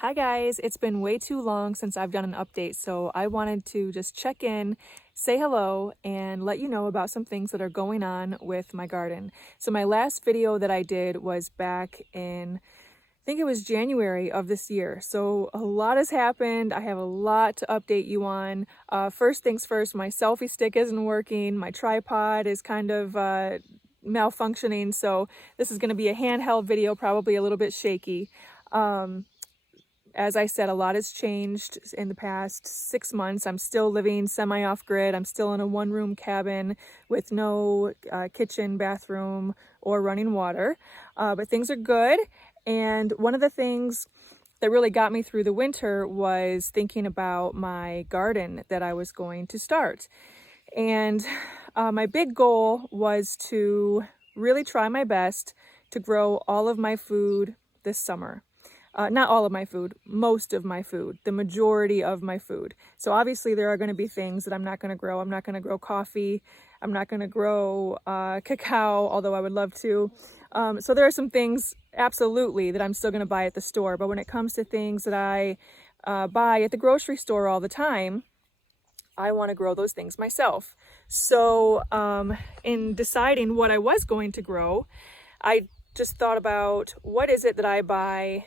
Hi guys, it's been way too long since I've done an update, so I wanted to just check in, say hello, and let you know about some things that are going on with my garden. So my last video that I did was back in, I think it was January of this year. So a lot has happened. I have a lot to update you on. First things first, my selfie stick isn't working. My tripod is kind of malfunctioning, so this is going to be a handheld video, probably a little bit shaky. As I said, a lot has changed in the past 6 months. I'm still living semi-off-grid. I'm still in a one-room cabin with no kitchen, bathroom, or running water. But things are good. And one of the things that really got me through the winter was thinking about my garden that I was going to start. And my big goal was to really try my best to grow all of my food this summer. Not all of my food, most of my food, the majority of my food. So obviously there are going to be things that I'm not going to grow. I'm not going to grow coffee. I'm not going to grow cacao, although I would love to. So there are some things absolutely that I'm still going to buy at the store. But when it comes to things that I buy at the grocery store all the time, I want to grow those things myself. So in deciding what I was going to grow, I just thought about what is it that I buy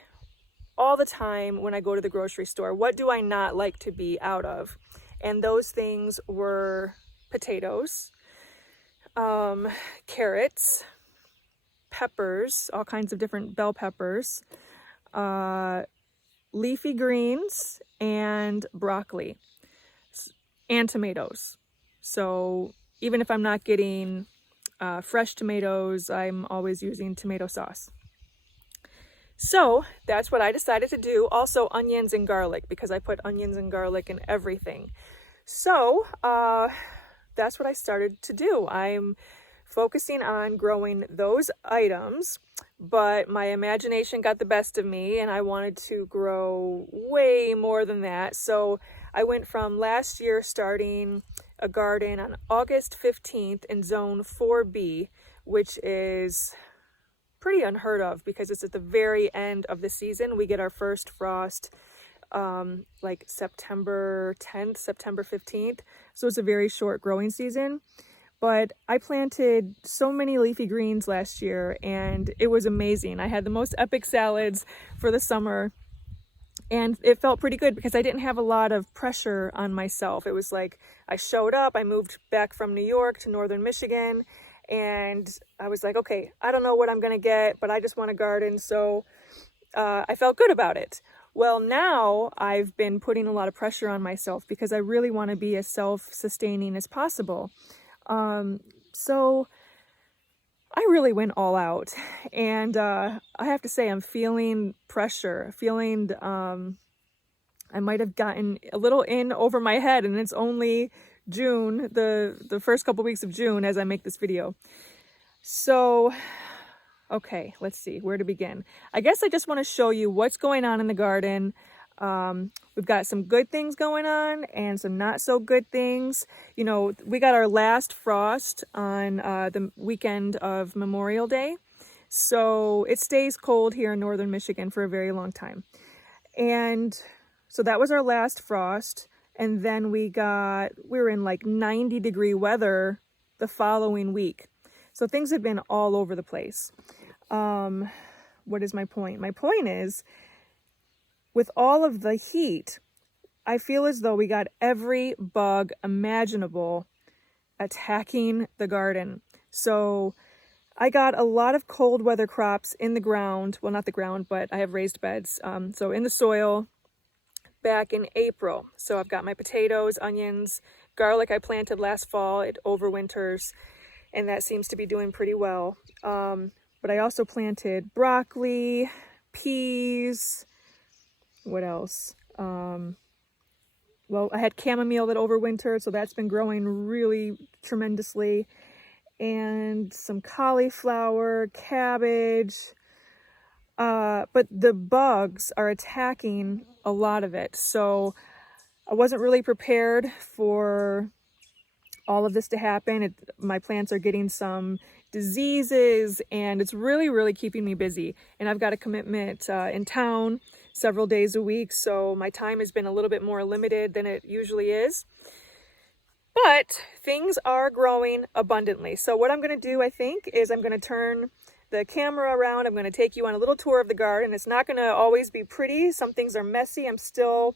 all the time when I go to the grocery store. What do I not like to be out of? And those things were potatoes, carrots, peppers, all kinds of different bell peppers, leafy greens, and broccoli, and tomatoes. So even if I'm not getting fresh tomatoes, I'm always using tomato sauce. So that's what I decided to do. Also onions and garlic, because I put onions and garlic in everything. So that's what I started to do. I'm focusing on growing those items, but my imagination got the best of me and I wanted to grow way more than that. So I went from last year starting a garden on August 15th in zone 4B, which is pretty unheard of because it's at the very end of the season. We get our first frost like September 10th, September 15th. So it's a very short growing season. But I planted so many leafy greens last year and it was amazing. I had the most epic salads for the summer and it felt pretty good because I didn't have a lot of pressure on myself. It was like I showed up, I moved back from New York to northern Michigan, and I was like, okay, I don't know what I'm going to get, but I just want a garden. So I felt good about it. Well, now I've been putting a lot of pressure on myself because I really want to be as self-sustaining as possible. So I really went all out. And I have to say, I'm feeling pressure, feeling I might have gotten a little in over my head, and it's only June, the first couple weeks of June as I make this video. So, okay, let's see where to begin. I guess I just want to show you what's going on in the garden. We've got some good things going on and some not so good things. You know, we got our last frost on the weekend of Memorial Day. So it stays cold here in northern Michigan for a very long time. And so that was our last frost. And then we were in like 90-degree weather the following week. So things have been all over the place. What is my point? My point is, with all of the heat, I feel as though we got every bug imaginable attacking the garden. So I got a lot of cold weather crops in the ground. Well, not the ground, but I have raised beds. So in the soil, back in April. So I've got my potatoes, onions, garlic I planted last fall. It overwinters, and that seems to be doing pretty well. But I also planted broccoli, peas, what else? Well, I had chamomile that overwintered, so that's been growing really tremendously. And some cauliflower, cabbage. But the bugs are attacking a lot of it. So I wasn't really prepared for all of this to happen. My plants are getting some diseases, and it's really, really keeping me busy. And I've got a commitment in town several days a week, so my time has been a little bit more limited than it usually is. But things are growing abundantly. So what I'm going to do, I think, is I'm going to turn the camera around. I'm going to take you on a little tour of the garden. It's not going to always be pretty. Some things are messy. I'm still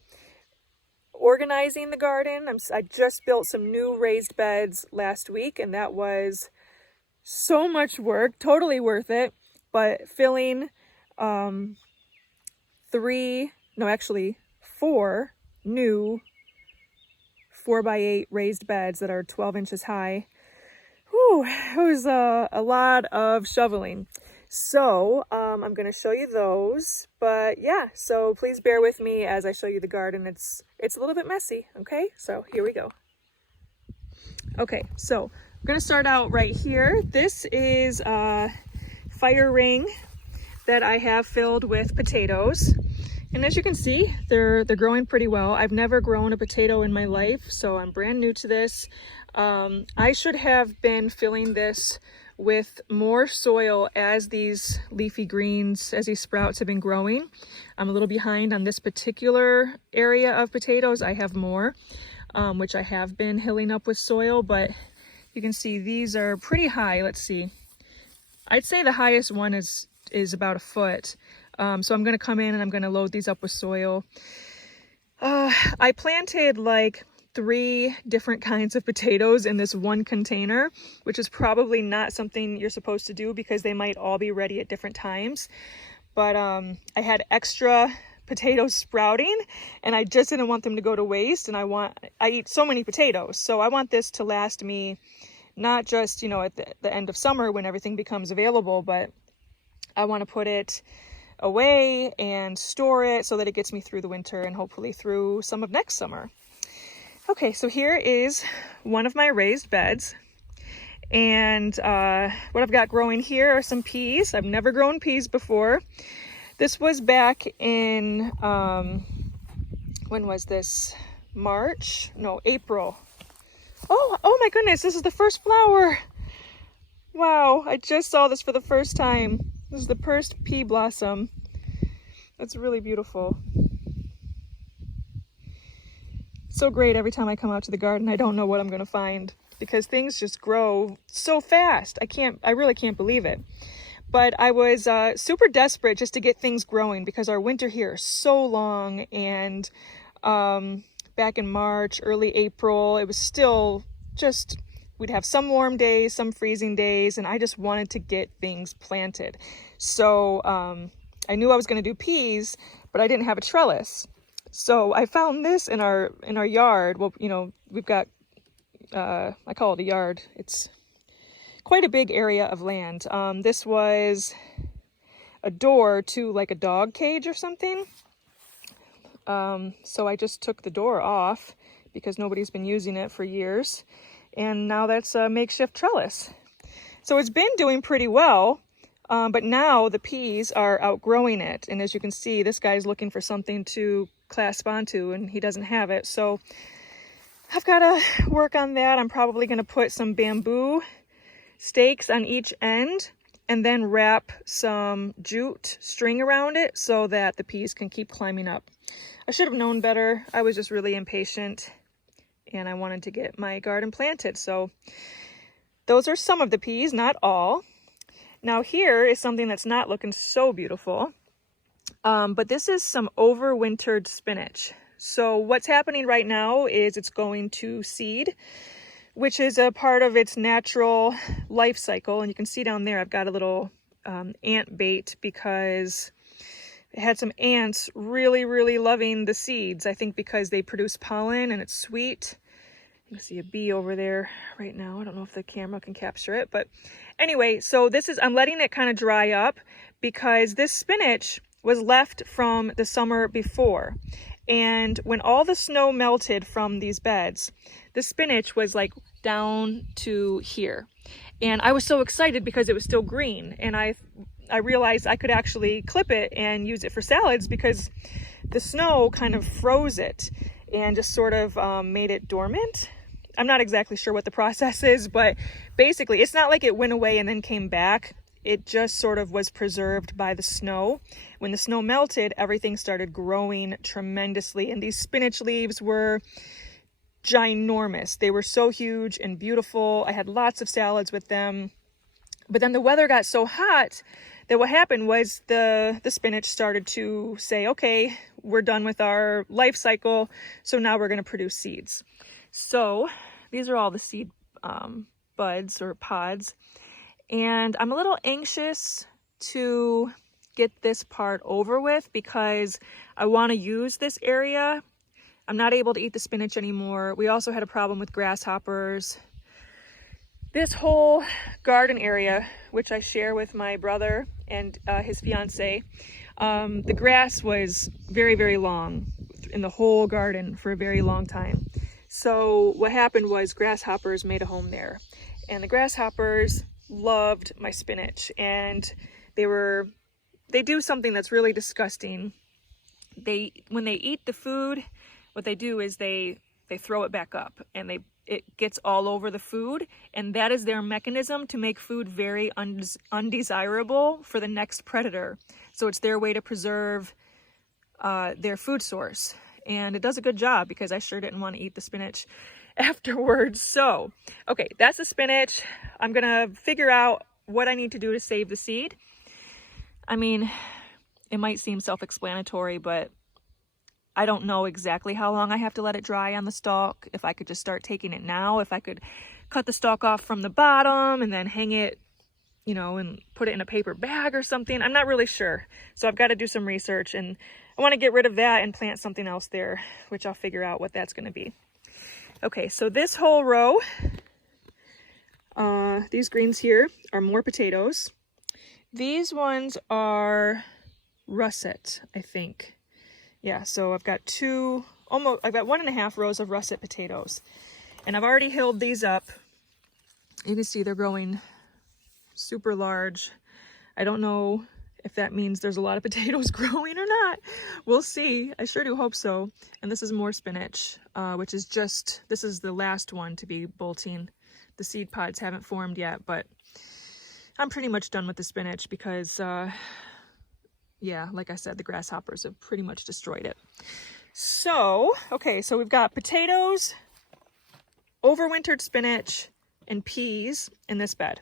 organizing the garden. I just built some new raised beds last week, and that was so much work, totally worth it. But filling 4 new 4x8 raised beds that are 12 inches high. Whew, it was a lot of shoveling. So I'm going to show you those, but yeah, so please bear with me as I show you the garden. It's a little bit messy. Okay, so here we go. Okay, so I'm going to start out right here. This is a fire ring that I have filled with potatoes. And as you can see, they're growing pretty well. I've never grown a potato in my life, so I'm brand new to this. I should have been filling this with more soil as these leafy greens, as these sprouts have been growing. I'm a little behind on this particular area of potatoes. I have more, which I have been hilling up with soil, but you can see these are pretty high. Let's see. I'd say the highest one is about a foot. So I'm going to come in and I'm going to load these up with soil. I planted like 3 different kinds of potatoes in this one container, which is probably not something you're supposed to do because they might all be ready at different times. But I had extra potatoes sprouting and I just didn't want them to go to waste. And I eat so many potatoes. So I want this to last me not just, you know, at the end of summer when everything becomes available, but I want to put it away and store it so that it gets me through the winter and hopefully through some of next summer. Okay, so here is one of my raised beds, and what I've got growing here are some peas. I've never grown peas before. This was back in when was this? March? No, April. Oh my goodness, this is the first flower. Wow, I just saw this for the first time. This is the first pea blossom. That's really beautiful. So great every time I come out to the garden. I don't know what I'm going to find because things just grow so fast. I really can't believe it. But I was super desperate just to get things growing because our winter here is so long, and back in March, early April, it was still just, we'd have some warm days, some freezing days, and I just wanted to get things planted. So I knew I was going to do peas, but I didn't have a trellis. So I found this in our yard. Well, you know, we've got, I call it a yard. It's quite a big area of land. This was a door to like a dog cage or something. So I just took the door off because nobody's been using it for years. And now that's a makeshift trellis. So it's been doing pretty well, but now the peas are outgrowing it. And as you can see, this guy's looking for something to clasp onto and he doesn't have it. So I've got to work on that. I'm probably going to put some bamboo stakes on each end and then wrap some jute string around it so that the peas can keep climbing up. I should have known better. I was just really impatient and I wanted to get my garden planted. So those are some of the peas, not all. Now here is something that's not looking so beautiful, but this is some overwintered spinach. So what's happening right now is it's going to seed, which is a part of its natural life cycle. And you can see down there, I've got a little ant bait because it had some ants really, really loving the seeds. I think because they produce pollen and it's sweet. You can see a bee over there right now. I don't know if the camera can capture it, but anyway, so I'm letting it kind of dry up because this spinach was left from the summer before. And when all the snow melted from these beds, the spinach was like down to here. And I was so excited because it was still green. And I realized I could actually clip it and use it for salads because the snow kind of froze it and just sort of made it dormant. I'm not exactly sure what the process is, but basically it's not like it went away and then came back. It just sort of was preserved by the snow. When the snow melted, everything started growing tremendously, and these spinach leaves were ginormous. They were so huge and beautiful. I had lots of salads with them. But then the weather got so hot that what happened was the spinach started to say, okay, we're done with our life cycle, so now we're going to produce seeds. So these are all the seed buds or pods. And I'm a little anxious to get this part over with because I want to use this area. I'm not able to eat the spinach anymore. We also had a problem with grasshoppers. This whole garden area, which I share with my brother and his fiance, the grass was very, very long in the whole garden for a very long time. So what happened was grasshoppers made a home there, and the grasshoppers loved my spinach, and they do something that's really disgusting. When they eat the food, what they do is they throw it back up, and it gets all over the food, and that is their mechanism to make food very undesirable for the next predator. So it's their way to preserve their food source, and it does a good job because I sure didn't want to eat the spinach afterwards. So, okay, that's the spinach. I'm gonna figure out what I need to do to save the seed. I mean, it might seem self-explanatory, but I don't know exactly how long I have to let it dry on the stalk. If I could just start taking it now, if I could cut the stalk off from the bottom and then hang it, you know, and put it in a paper bag or something. I'm not really sure. So I've got to do some research, and I want to get rid of that and plant something else there, which I'll figure out what that's going to be. Okay, so this whole row, these greens here are more potatoes. These ones are russet, I think. Yeah, so I've got I've got 1.5 rows of russet potatoes, and I've already hilled these up. You can see they're growing super large. I don't know if that means there's a lot of potatoes growing or not. We'll see. I sure do hope so. And this is more spinach, which is this is the last one to be bolting. The seed pods haven't formed yet, but I'm pretty much done with the spinach because, yeah, like I said, the grasshoppers have pretty much destroyed it. So, okay, so we've got potatoes, overwintered spinach, and peas in this bed.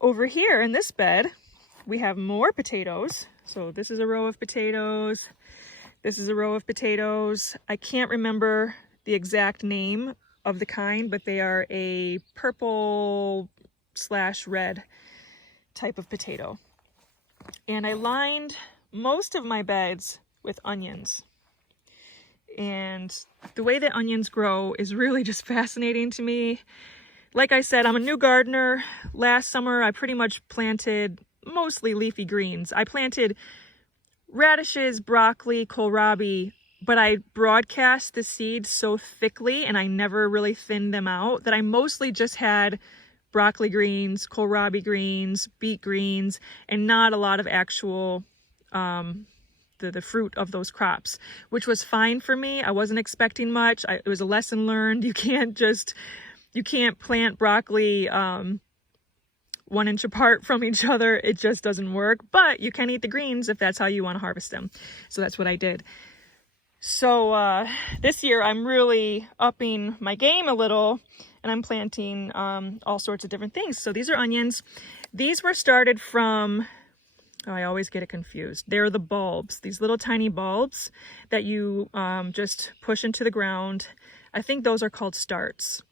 Over here in this bed, we have more potatoes. So this is a row of potatoes. This is a row of potatoes. I can't remember the exact name of the kind, but they are a purple/red type of potato. And I lined most of my beds with onions. And the way that onions grow is really just fascinating to me. Like I said, I'm a new gardener. Last summer, I pretty much planted mostly leafy greens. I planted radishes, broccoli, kohlrabi, but I broadcast the seeds so thickly and I never really thinned them out that I mostly just had broccoli greens, kohlrabi greens, beet greens, and not a lot of actual the fruit of those crops, which was fine for me. I wasn't expecting much. It was a lesson learned. You can't plant broccoli 1 inch apart from each other. It just doesn't work, but you can eat the greens if that's how you want to harvest them. So that's what I did. So this year I'm really upping my game a little, and I'm planting all sorts of different things. So these are onions. These were started from, I always get it confused. They're the bulbs, these little tiny bulbs that you just push into the ground. I think those are called starts.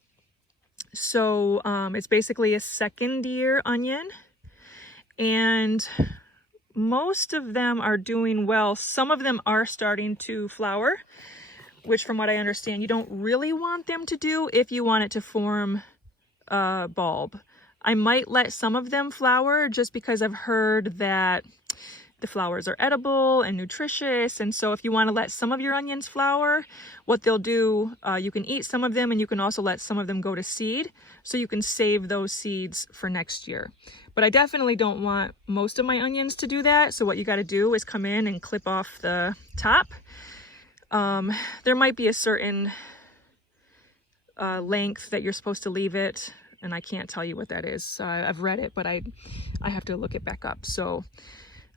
So it's basically a second year onion, and most of them are doing well. Some of them are starting to flower, which from what I understand, you don't really want them to do if you want it to form a bulb. I might let some of them flower just because I've heard that the flowers are edible and nutritious. And so if you want to let some of your onions flower, what they'll do, you can eat some of them, and you can also let some of them go to seed, so you can save those seeds for next year. But I definitely don't want most of my onions to do that. So what you got to do is come in and clip off the top. There might be a certain length that you're supposed to leave it, and I can't tell you what that is. I've read it, but I have to look it back up. So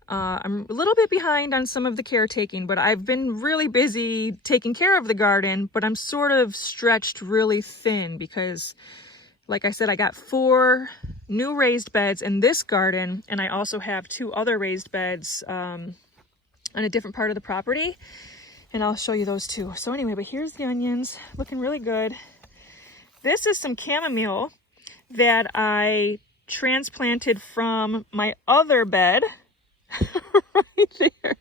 I'm a little bit behind on some of the caretaking, but I've been really busy taking care of the garden, but I'm sort of stretched really thin because, like I said, I got 4 new raised beds in this garden, and I also have 2 other raised beds on a different part of the property, and I'll show you those too. So anyway, but here's the onions, looking really good. This is some chamomile that I transplanted from my other bed right there.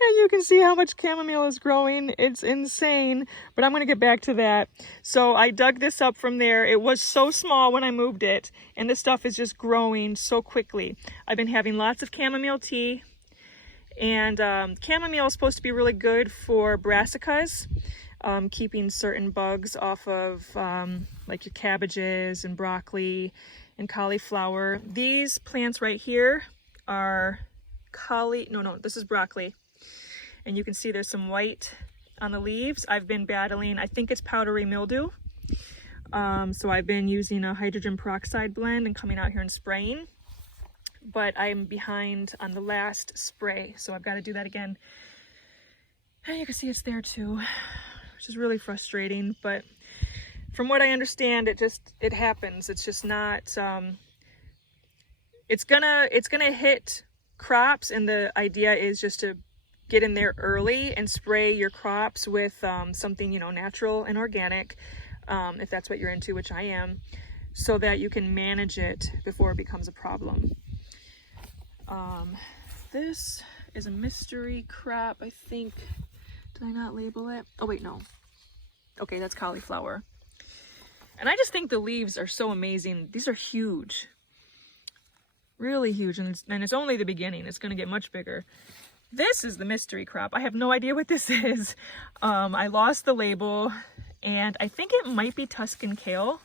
And you can see how much chamomile is growing. It's insane, but I'm going to get back to that. So I dug this up from there. It was so small when I moved it, and this stuff is just growing so quickly. I've been having lots of chamomile tea, and chamomile is supposed to be really good for brassicas, keeping certain bugs off of like your cabbages and broccoli and cauliflower. These plants right here are this is broccoli, and you can see there's some white on the leaves. I've been battling, I think it's powdery mildew, so I've been using a hydrogen peroxide blend and coming out here and spraying, but I'm behind on the last spray, so I've got to do that again. And you can see it's there too, which is really frustrating, but from what I understand, it happens. It's just not it's gonna hit crops, and the idea is just to get in there early and spray your crops with something, you know, natural and organic, if that's what you're into, which I am, so that you can manage it before it becomes a problem. This is a mystery crop, I think. Did I not label it? Oh wait, no. Okay, that's cauliflower. And I just think the leaves are so amazing. These are huge. Really huge, and it's only the beginning. It's going to get much bigger. This is the mystery crop. I have no idea what this is. I lost the label, and I think it might be Tuscan kale.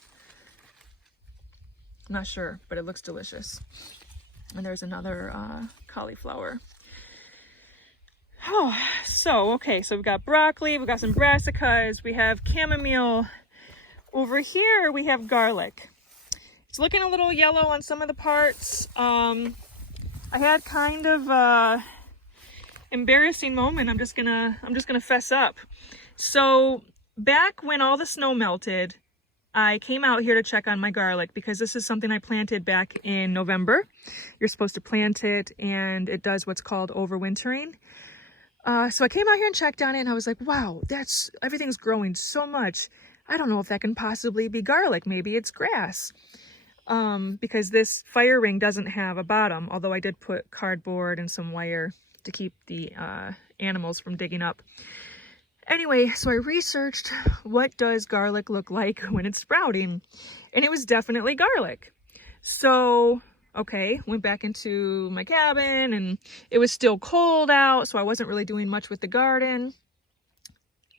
I'm not sure, but it looks delicious. And there's another cauliflower. Oh, so okay, so we've got broccoli, we've got some brassicas, we have chamomile. Over here we have garlic. It's looking a little yellow on some of the parts. I had kind of a embarrassing moment. I'm just gonna fess up. So back when all the snow melted, I came out here to check on my garlic because this is something I planted back in November. You're supposed to plant it, and it does what's called overwintering. So I came out here and checked on it, and I was like, wow, everything's growing so much. I don't know if that can possibly be garlic. Maybe it's grass. Because this fire ring doesn't have a bottom, although I did put cardboard and some wire to keep the animals from digging up. Anyway, so I researched what does garlic look like when it's sprouting, and it was definitely garlic. So, okay, went back into my cabin, and it was still cold out, so I wasn't really doing much with the garden.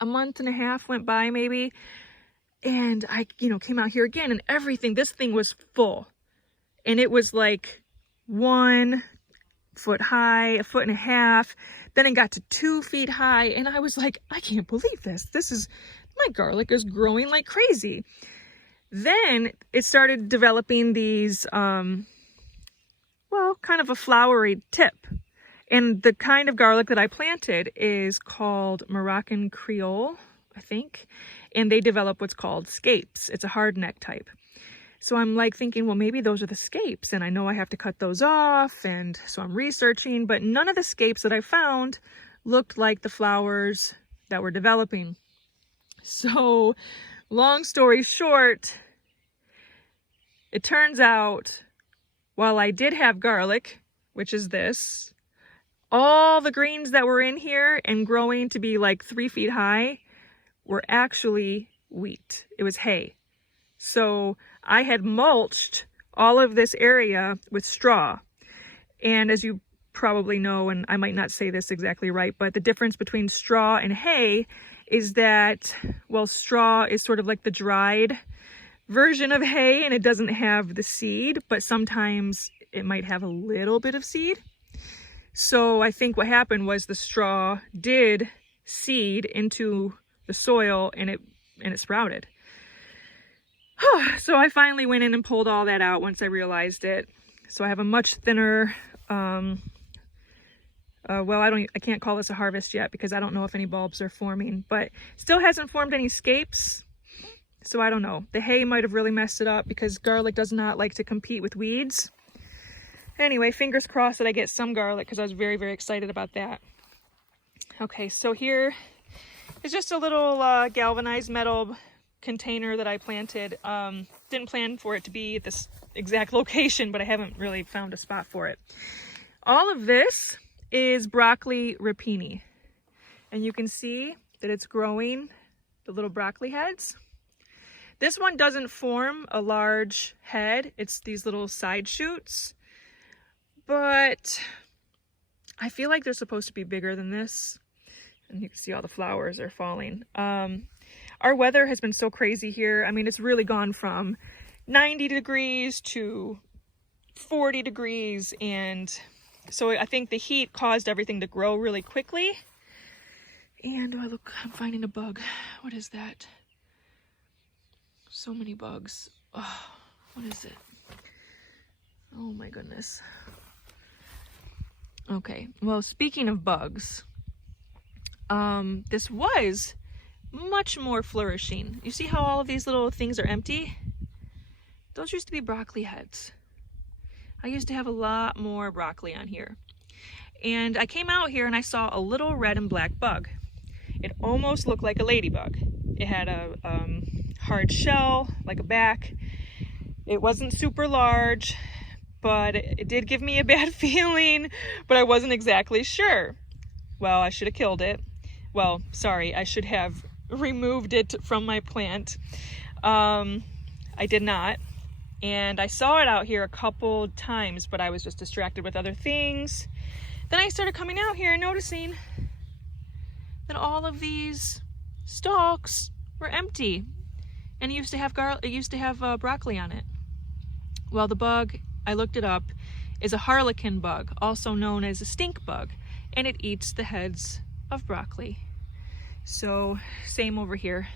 A month and a half went by maybe. And I, came out here again, and this thing was full. And it was like 1 foot high, 1.5 feet. Then it got to 2 feet high. And I was like, I can't believe this. My garlic is growing like crazy. Then it started developing these, kind of a flowery tip. And the kind of garlic that I planted is called Moroccan Creole, I think. And they develop what's called scapes. It's a hard neck type. So I'm like thinking, well, maybe those are the scapes, and I know I have to cut those off. And so I'm researching, but none of the scapes that I found looked like the flowers that were developing. So long story short, it turns out while I did have garlic, which is this, all the greens that were in here and growing to be like 3 feet high were actually wheat. It was hay. So I had mulched all of this area with straw. And as you probably know, and I might not say this exactly right, but the difference between straw and hay is that, well, straw is sort of like the dried version of hay, and it doesn't have the seed, but sometimes it might have a little bit of seed. So I think what happened was the straw did seed into the soil, and it sprouted. So I finally went in and pulled all that out once I realized it. So I have a much thinner, well, I can't call this a harvest yet because I don't know if any bulbs are forming, but still hasn't formed any scapes. So I don't know. The hay might have really messed it up because garlic does not like to compete with weeds. Anyway, fingers crossed that I get some garlic because I was very, very excited about that. Okay, so here is just a little galvanized metal container that I planted. Didn't plan for it to be at this exact location, but I haven't really found a spot for it. All of this is broccoli rapini, and you can see that it's growing the little broccoli heads. This one doesn't form a large head, it's these little side shoots, but I feel like they're supposed to be bigger than this. And you can see all the flowers are falling. Our weather has been so crazy here. I mean, it's really gone from 90 degrees to 40 degrees. And so I think the heat caused everything to grow really quickly. And oh, look, I'm finding a bug. What is that? So many bugs. Oh, what is it? Oh my goodness. Okay, well, speaking of bugs, this was much more flourishing. You see how all of these little things are empty? Those used to be broccoli heads. I used to have a lot more broccoli on here. And I came out here and I saw a little red and black bug. It almost looked like a ladybug. It had a hard shell, like a back. It wasn't super large, but it did give me a bad feeling, but I wasn't exactly sure. Well, I should have killed it. Well, sorry, I should have removed it from my plant. I did not. And I saw it out here a couple times, but I was just distracted with other things. Then I started coming out here and noticing that all of these stalks were empty. And it used to have broccoli on it. Well, the bug, I looked it up, is a harlequin bug, also known as a stink bug, and it eats the heads of broccoli. So, same over here.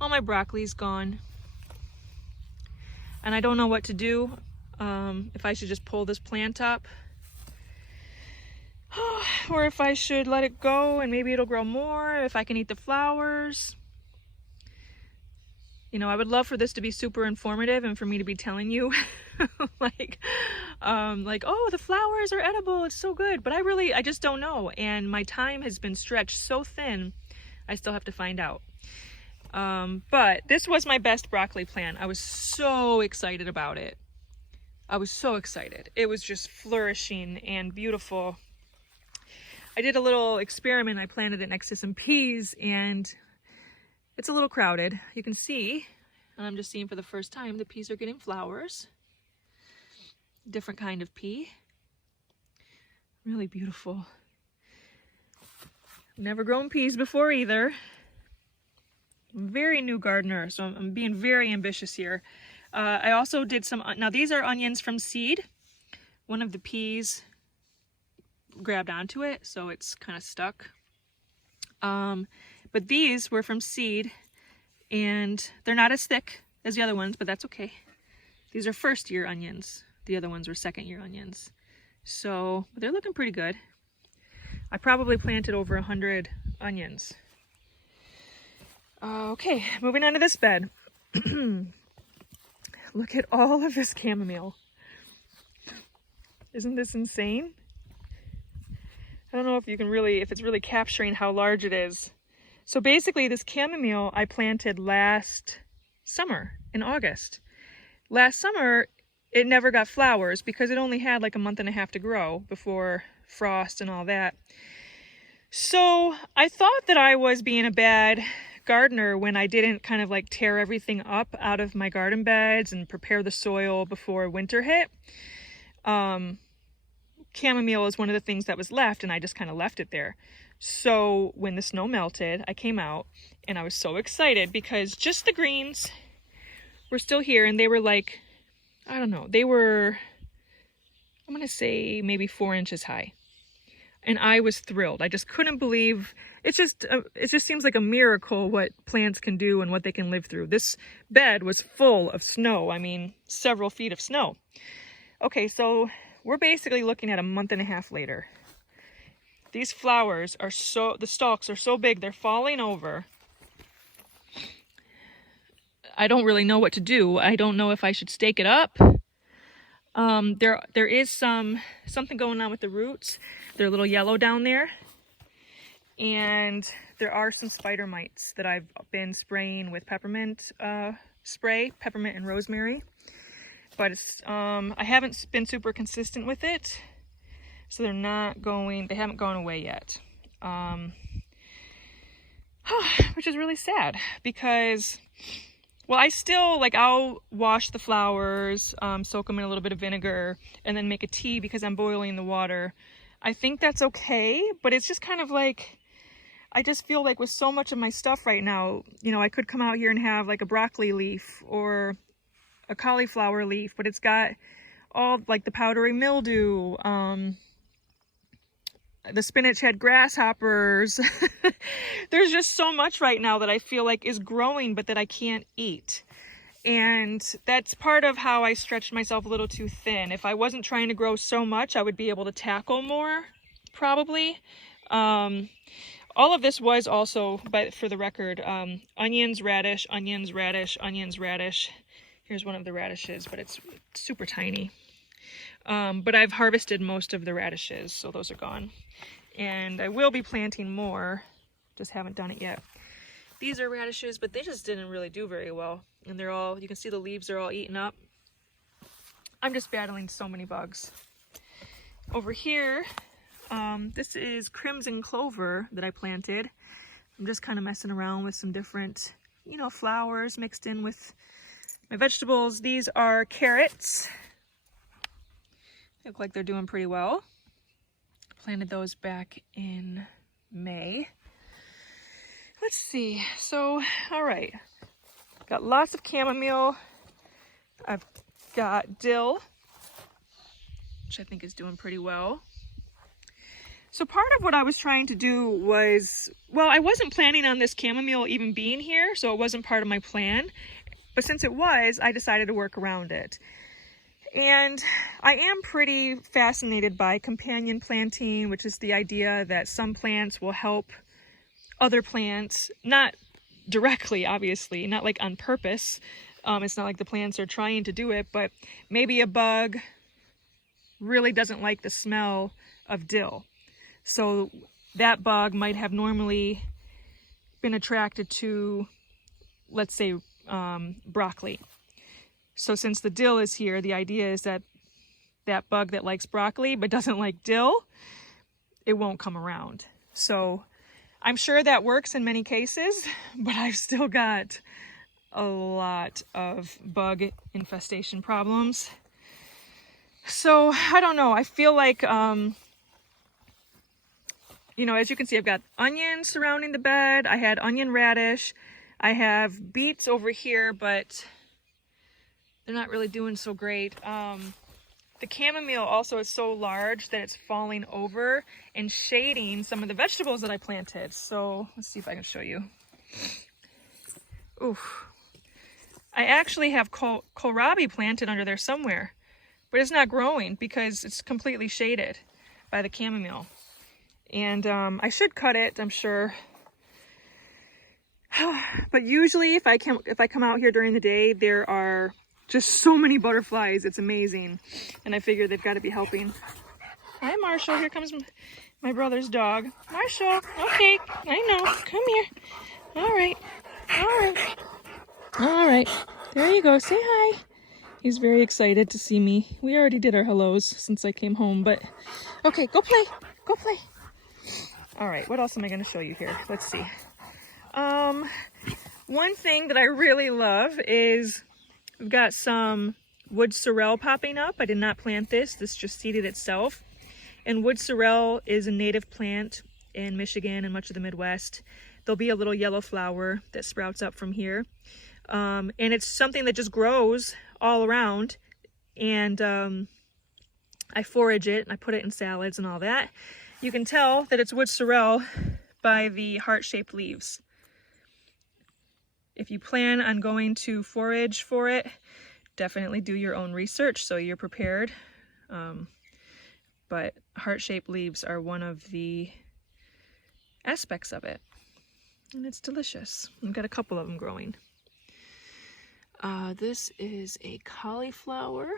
All my broccoli's gone. And I don't know what to do, if I should just pull this plant up, or if I should let it go and maybe it'll grow more, if I can eat the flowers. You know, I would love for this to be super informative and for me to be telling you like, oh, the flowers are edible, it's so good. But I just don't know. And my time has been stretched so thin, I still have to find out. But this was my best broccoli plant. I was so excited about it. I was so excited. It was just flourishing and beautiful. I did a little experiment. I planted it next to some peas and it's a little crowded. You can see, and I'm just seeing for the first time, the peas are getting flowers. Different kind of pea. Really beautiful. Never grown peas before either. Very new gardener, so I'm being very ambitious here. I also did some, now these are onions from seed. One of the peas grabbed onto it, so it's kind of stuck. But these were from seed, and they're not as thick as the other ones, but that's okay. These are first year onions. The other ones were second year onions. So they're looking pretty good. I probably planted over 100 onions. Okay, moving on to this bed. Look at all of this chamomile. Isn't this insane? I don't know if you can really, if it's really capturing how large it is. So basically this chamomile I planted last summer in August. Last summer it never got flowers because it only had like a month and a half to grow before frost and all that. So I thought that I was being a bad gardener when I didn't kind of like tear everything up out of my garden beds and prepare the soil before winter hit. Chamomile is one of the things that was left and I just kind of left it there. So when the snow melted, I came out and I was so excited because just the greens were still here and they were like, I don't know, they were, I'm going to say maybe 4 inches high. And I was thrilled. I just couldn't believe, it just seems like a miracle what plants can do and what they can live through. This bed was full of snow. I mean, several feet of snow. Okay, so we're basically looking at a month and a half later. These flowers are the stalks are so big, they're falling over. I don't really know what to do. I don't know if I should stake it up. There is something going on with the roots. They're a little yellow down there. And there are some spider mites that I've been spraying with peppermint spray, peppermint and rosemary. But it's, I haven't been super consistent with it. So they haven't gone away yet. Which is really sad because, well, I still, like, I'll wash the flowers, soak them in a little bit of vinegar, and then make a tea because I'm boiling the water. I think that's okay, but it's just kind of like, I just feel like with so much of my stuff right now, you know, I could come out here and have like a broccoli leaf or a cauliflower leaf, but it's got all like the powdery mildew, the spinach had grasshoppers. There's just so much right now that I feel like is growing, but that I can't eat. And that's part of how I stretched myself a little too thin. If I wasn't trying to grow so much, I would be able to tackle more, probably. All of this was also, but for the record, onions, radish, onions, radish, onions, radish. Here's one of the radishes, but it's super tiny. But I've harvested most of the radishes, so those are gone. And I will be planting more, just haven't done it yet. These are radishes, but they just didn't really do very well. And they're all, you can see the leaves are all eaten up. I'm just battling so many bugs. Over here, this is crimson clover that I planted. I'm just kind of messing around with some different, you know, flowers mixed in with my vegetables. These are carrots. They look like they're doing pretty well. Planted those back in May. Let's see. So, all right. Got lots of chamomile. I've got dill, which I think is doing pretty well. So part of what I was trying to do was, well, I wasn't planning on this chamomile even being here, so it wasn't part of my plan. But since it was, I decided to work around it. And I am pretty fascinated by companion planting, which is the idea that some plants will help other plants, not directly, obviously, not like on purpose. It's not like the plants are trying to do it, but maybe a bug really doesn't like the smell of dill. So that bug might have normally been attracted to, let's say, broccoli. So since the dill is here, the idea is that that bug that likes broccoli but doesn't like dill, it won't come around. So I'm sure that works in many cases, but I've still got a lot of bug infestation problems. So I don't know. I feel like, you know, as you can see, I've got onions surrounding the bed. I had onion radish. I have beets over here, but they're not really doing so great. The chamomile also is so large that it's falling over and shading some of the vegetables that I planted. So let's see if I can show you. Oof. I actually have kohlrabi planted under there somewhere, but it's not growing because it's completely shaded by the chamomile. And I should cut it, I'm sure. But usually if I come out here during the day, there are just so many butterflies. It's amazing. And I figure they've got to be helping. Hi, Marshall. Here comes my brother's dog. Marshall. Okay. I know. Come here. All right. All right. All right. There you go. Say hi. He's very excited to see me. We already did our hellos since I came home, but okay, go play. Go play. All right. What else am I going to show you here? Let's see. One thing that I really love is we've got some wood sorrel popping up. I did not plant this. This just seeded itself. And wood sorrel is a native plant in Michigan and much of the Midwest. There'll be a little yellow flower that sprouts up from here. And it's something that just grows all around. And I forage it and I put it in salads and all that. You can tell that it's wood sorrel by the heart-shaped leaves. If you plan on going to forage for it, definitely do your own research so you're prepared. But heart-shaped leaves are one of the aspects of it. And it's delicious. I've got a couple of them growing. This is a cauliflower.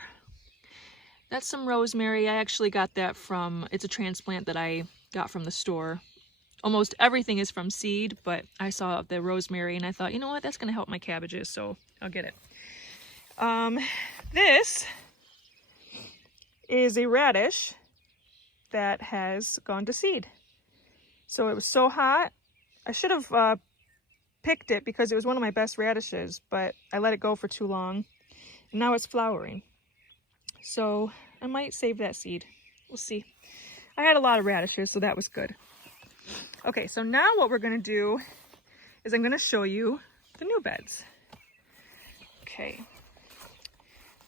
That's some rosemary. I actually got that from, it's a transplant that I got from the store. Almost everything is from seed, but I saw the rosemary and I thought, you know what, that's going to help my cabbages, so I'll get it. This is a radish that has gone to seed. So it was so hot. I should have picked it because it was one of my best radishes, but I let it go for too long. And now it's flowering. So I might save that seed. We'll see. I had a lot of radishes, so that was good. Okay, so now what we're going to do is I'm going to show you the new beds. Okay.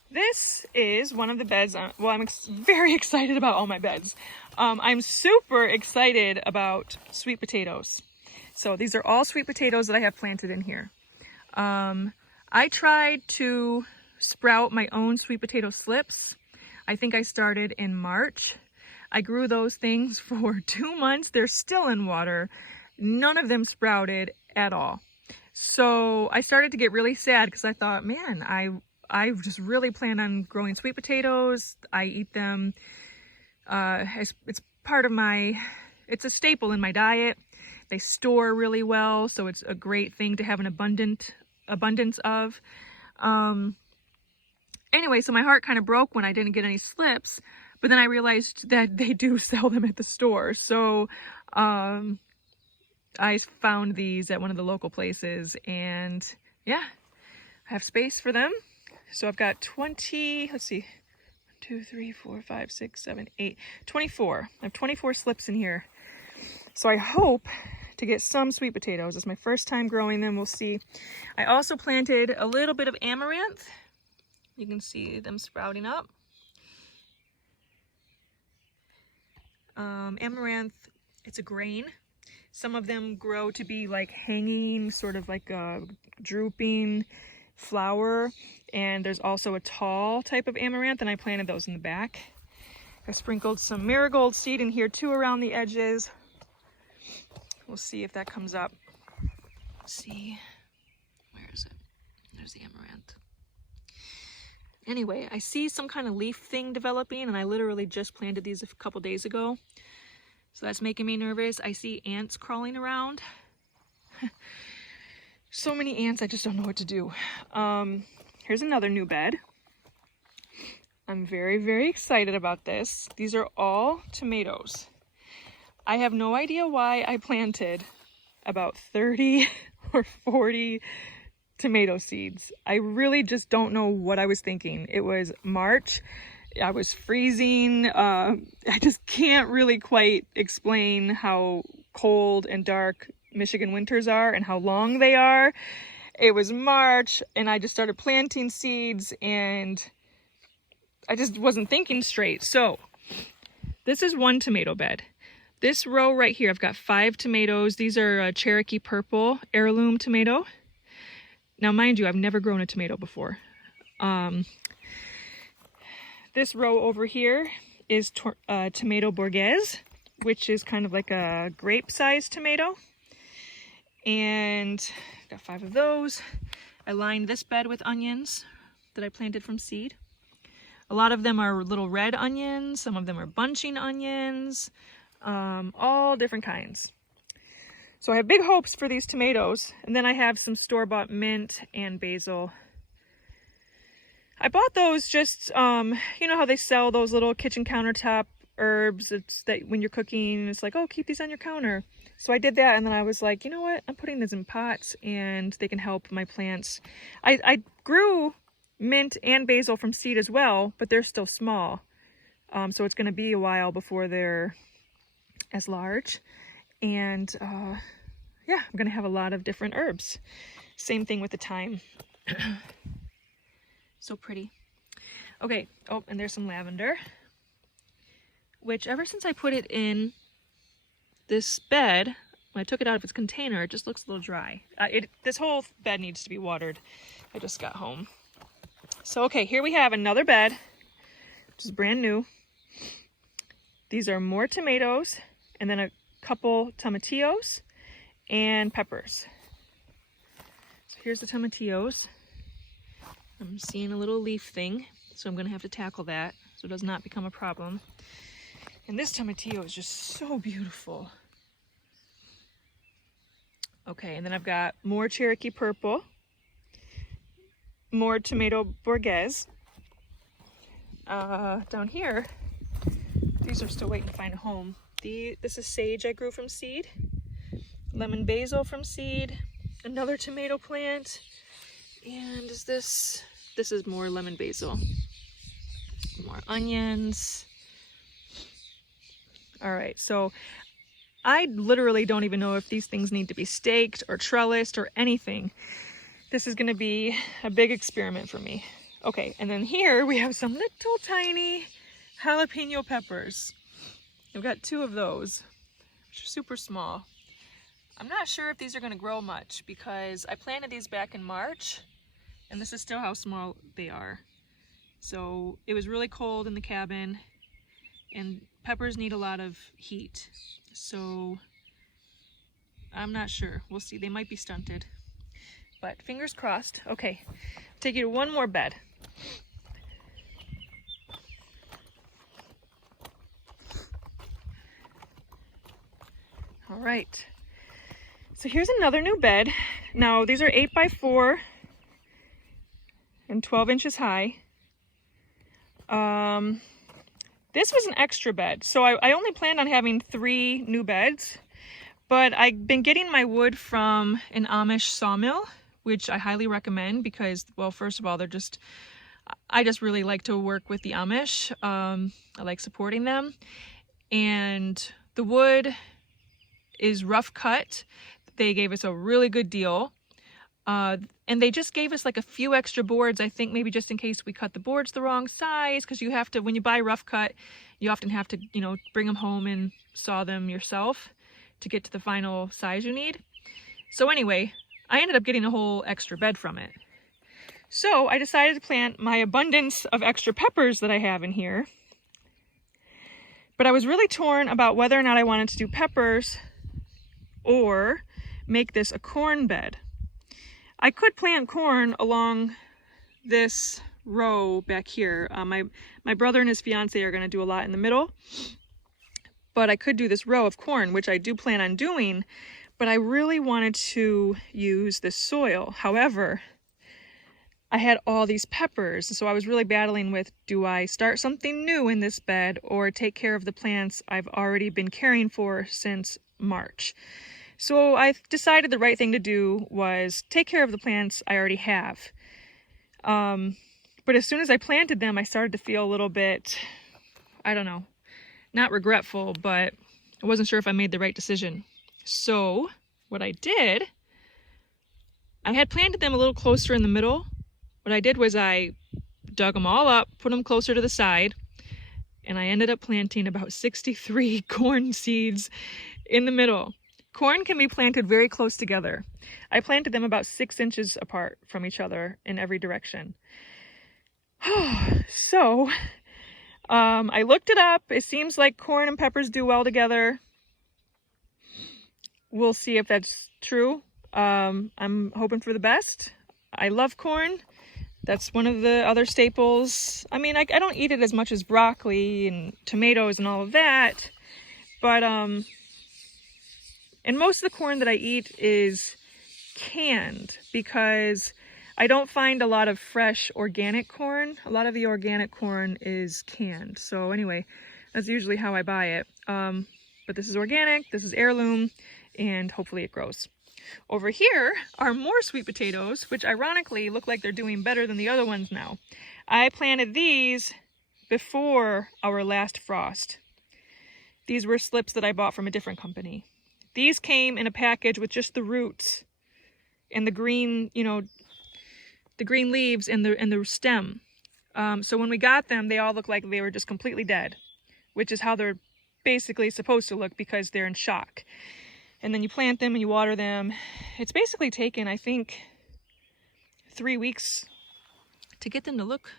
This is one of the beds. Well, I'm very excited about all my beds. I'm super excited about sweet potatoes. So these are all sweet potatoes that I have planted in here. I tried to sprout my own sweet potato slips. I think I started in March. I grew those things for 2 months. They're still in water. None of them sprouted at all. So I started to get really sad because I thought, man, I just really plan on growing sweet potatoes. I eat them. It's part of it's a staple in my diet. They store really well, so it's a great thing to have an abundance of. Anyway, so my heart kind of broke when I didn't get any slips, but then I realized that they do sell them at the store. So I found these at one of the local places, and yeah, I have space for them. So I've got 20, let's see, 2, 3, 4, 5, 6, 7, 8, 24. I have 24 slips in here. So I hope to get some sweet potatoes. It's my first time growing them. We'll see. I also planted a little bit of amaranth. You can see them sprouting up. Amaranth, it's a grain. Some of them grow to be like hanging, sort of like a drooping flower. And there's also a tall type of amaranth, and I planted those in the back. I sprinkled some marigold seed in here too around the edges. We'll see if that comes up. Let's see, where is it? There's the amaranth. Anyway, I see some kind of leaf thing developing, and I literally just planted these a couple days ago. So that's making me nervous. I see ants crawling around. So many ants, I just don't know what to do. Here's another new bed. I'm very, very excited about this. These are all tomatoes. I have no idea why I planted about 30 or 40 tomato seeds. I really just don't know what I was thinking. It was March. I was freezing. I just can't really quite explain how cold and dark Michigan winters are and how long they are. It was March, and I just started planting seeds, and I just wasn't thinking straight. So this is one tomato bed. This row right here, I've got 5 tomatoes. These are Cherokee Purple heirloom tomato. Now, mind you, I've never grown a tomato before. This row over here is tomato Borghese, which is kind of like a grape-sized tomato. And I've got 5 of those. I lined this bed with onions that I planted from seed. A lot of them are little red onions. Some of them are bunching onions. All different kinds. So I have big hopes for these tomatoes. And then I have some store-bought mint and basil. I bought those just, you know how they sell those little kitchen countertop herbs? It's that when you're cooking, it's like, oh, keep these on your counter. So I did that, and then I was like, you know what? I'm putting these in pots, and they can help my plants. I grew mint and basil from seed as well, but they're still small. So it's going to be a while before they're as large. And yeah, I'm going to have a lot of different herbs. Same thing with the thyme. So pretty. Okay, oh, and there's some lavender, which ever since I put it in this bed, when I took it out of its container, it just looks a little dry. This whole bed needs to be watered. I just got home. So, okay, here we have another bed, which is brand new. These are more tomatoes, and then a couple tomatillos and peppers. So here's the tomatillos. I'm seeing a little leaf thing, so I'm gonna have to tackle that so it does not become a problem. And this tomatillo is just so beautiful. Okay, and then I've got more Cherokee purple, more tomato bourgeois. Down here, these are still waiting to find a home. This is sage I grew from seed, lemon basil from seed, another tomato plant, and this is more lemon basil, more onions. All right, so I literally don't even know if these things need to be staked or trellised or anything. This is gonna be a big experiment for me. Okay, and then here we have some little tiny jalapeno peppers. I've got 2 of those, which are super small. I'm not sure if these are gonna grow much because I planted these back in March, and this is still how small they are. So it was really cold in the cabin, and peppers need a lot of heat. So I'm not sure. We'll see. They might be stunted, but fingers crossed. Okay, I'll take you to one more bed. All right. So here's another new bed. Now these are 8x4 and 12 inches high. This was an extra bed, so I only planned on having 3 new beds, but I've been getting my wood from an Amish sawmill, which I highly recommend because, well, first of all, I just really like to work with the Amish. I like supporting them, and the wood is rough cut. They gave us a really good deal. And they just gave us like a few extra boards, I think maybe just in case we cut the boards the wrong size, because you have to, when you buy rough cut, you often have to, you know, bring them home and saw them yourself to get to the final size you need. So anyway, I ended up getting a whole extra bed from it. So I decided to plant my abundance of extra peppers that I have in here. But I was really torn about whether or not I wanted to do peppers or make this a corn bed. I could plant corn along this row back here. My brother and his fiance are going to do a lot in the middle, but I could do this row of corn, which I do plan on doing, but I really wanted to use this soil. However, I had all these peppers, so I was really battling with, do I start something new in this bed or take care of the plants I've already been caring for since March? So I decided the right thing to do was take care of the plants I already have. But as soon as I planted them, I started to feel a little bit, I don't know, not regretful, but I wasn't sure if I made the right decision. So what I did, I had planted them a little closer in the middle. What I did was I dug them all up, put them closer to the side, and I ended up planting about 63 corn seeds in the middle. Corn can be planted very close together. I planted them about 6 inches apart from each other in every direction. So, I looked it up. It seems like corn and peppers do well together. We'll see if that's true. I'm hoping for the best. I love corn. That's one of the other staples. I mean, I don't eat it as much as broccoli and tomatoes and all of that, but and most of the corn that I eat is canned because I don't find a lot of fresh organic corn. A lot of the organic corn is canned. So anyway, that's usually how I buy it. But this is organic, this is heirloom, and hopefully it grows. Over here are more sweet potatoes, which ironically look like they're doing better than the other ones now. I planted these before our last frost. These were slips that I bought from a different company. These came in a package with just the roots and the green, you know, the green leaves and the stem. So when we got them, they all looked like they were just completely dead, which is how they're basically supposed to look because they're in shock. And then you plant them and you water them. It's basically taken, I think, 3 weeks to get them to look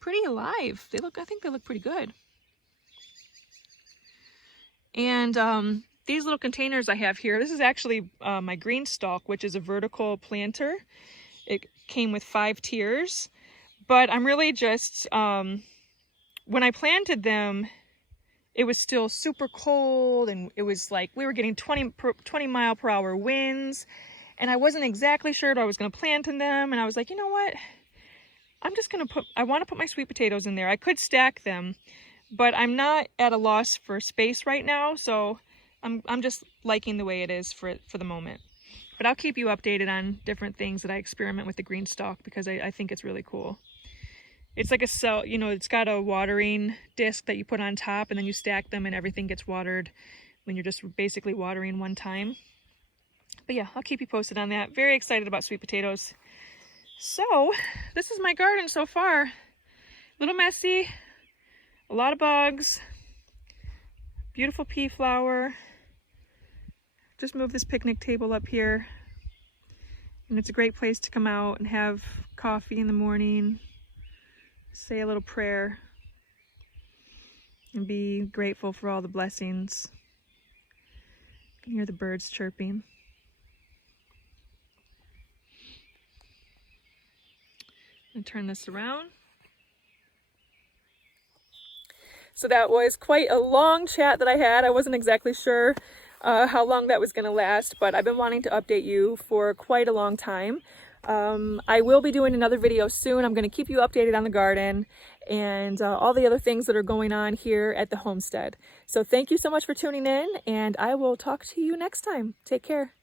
pretty alive. I think they look pretty good. And these little containers I have here, this is actually my green stalk, which is a vertical planter. It came with 5 tiers, but I'm really just, when I planted them, it was still super cold, and it was like we were getting 20 mile per hour winds, and I wasn't exactly sure what I was going to plant in them. And I was like, you know what? I'm just going to I want to put my sweet potatoes in there. I could stack them, but I'm not at a loss for space right now. So I'm just liking the way it is for the moment. But I'll keep you updated on different things that I experiment with the green stalk, because I think it's really cool. It's like a cell, you know, it's got a watering disc that you put on top, and then you stack them and everything gets watered when you're just basically watering one time. But yeah, I'll keep you posted on that. Very excited about sweet potatoes. So this is my garden so far. A little messy, a lot of bugs, beautiful pea flower. Just moved this picnic table up here, and it's a great place to come out and have coffee in the morning, say a little prayer, and be grateful for all the blessings. You can hear the birds chirping. And turn this around. So that was quite a long chat that I had. I wasn't exactly sure how long that was going to last, but I've been wanting to update you for quite a long time. I will be doing another video soon. I'm going to keep you updated on the garden and all the other things that are going on here at the homestead. So thank you so much for tuning in, and I will talk to you next time. Take care.